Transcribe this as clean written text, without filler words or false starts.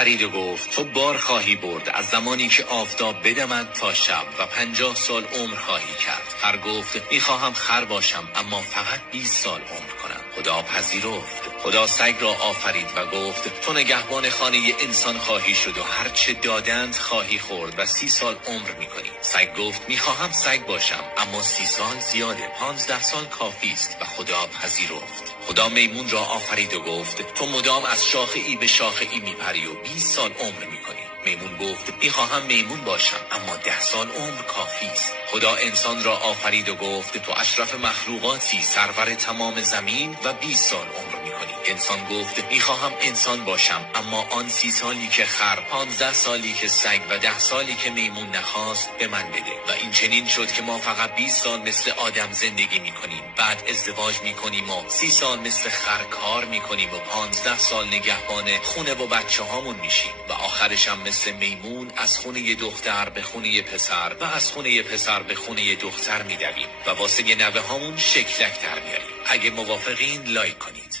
آفرید و گفت تو بار خواهی برد از زمانی که آفتاب بدمد تا شب و 50 سال عمر خواهی کرد. خر گفت میخواهم خر باشم اما فقط 20 سال عمر کنم. خدا پذیرفت. خدا سگ را آفرید و گفت تو نگهبان خانه انسان خواهی شد و هر چه دادند خواهی خورد و 30 سال عمر میکنی. سگ گفت میخواهم سگ باشم اما 30 سال زیاده، 15 سال کافی است و خدا پذیرفت. خدا میمون را آفرید و گفت تو مدام از شاخه ای به شاخه ای میپری و 20 سال عمر میکنی. میمون گفت میخواهم میمون باشم اما 10 سال عمر کافی است. خدا انسان را آفرید و گفت تو اشرف مخلوقاتی، سرور تمام زمین و 20 سال عمر میکنی. انسان گفت میخواهم انسان باشم اما آن 30 سالی که خر، 15 سالی که سگ و 10 سالی که میمون نخواست به من بده. و این چنین شد که ما فقط 20 سال مثل آدم زندگی میکنیم، بعد ازدواج میکنیم و 30 سال مثل خر کار میکنیم و 15 سال نگهبان خونه و بچه هامون میشیم و آخرش هم مثل میمون از خونه دختر به خونه پسر و از خونه پسر به خونه دختر میدویم و واسه نوه هامون شکلک در میاریم. اگه موافقین لایک کنید.